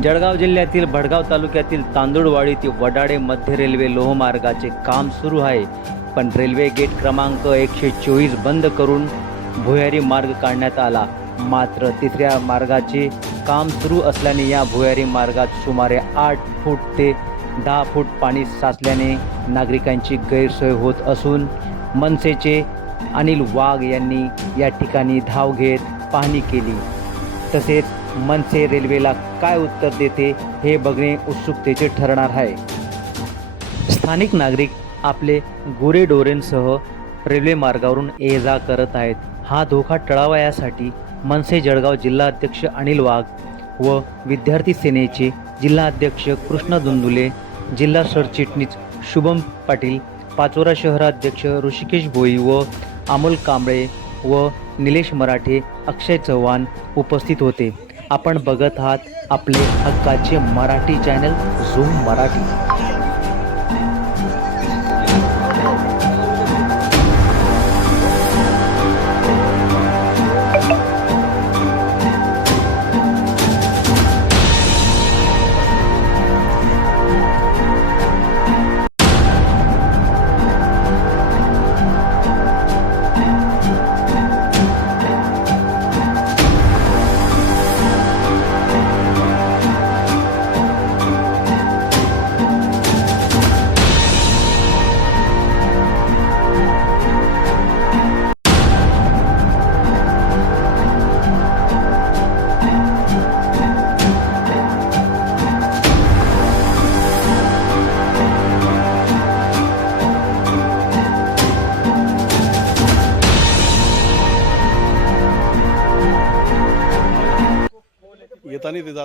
जळगाव जिल्ह्यातील भडगाव तालुक्यातील तांदूळवाडी ते वडाडे मध्य रेल्वे लोहमार्गाचे काम सुरू आहे. पण रेल्वे गेट क्रमांक एकशे चोवीस बंद करून भुयारी मार्ग काढण्यात आला. मात्र तिसऱ्या मार्गाचे काम सुरू असल्याने या भुयारी मार्गात सुमारे आठ फूट ते दहा फूट पाणी साचल्याने नागरिकांची गैरसोय होत असून मनसेचे अनिल वाघ यांनी या ठिकाणी धाव घेत पाहणी केली. तसेच मनसे रेल्वेला काय उत्तर देते हे बघणे उत्सुकतेचे ठरणार आहे. स्थानिक नागरिक आपले गुरेडोरेंसह रेल्वे मार्गावरून ये जा करत आहेत. हा धोका टळावा यासाठी मनसे जळगाव जिल्हाध्यक्ष अनिल वाघ व विद्यार्थी सेनेचे जिल्हाध्यक्ष कृष्ण दुंदुले जिल्हा सरचिटणीस शुभम पाटील पाचोरा शहराध्यक्ष ऋषिकेश भोई व अमोल कांबळे व निलेश मराठे अक्षय चव्हाण उपस्थित होते. आपण बघत आहात आपले हक्काचे Marathi channel Zoom Marathi. tani te.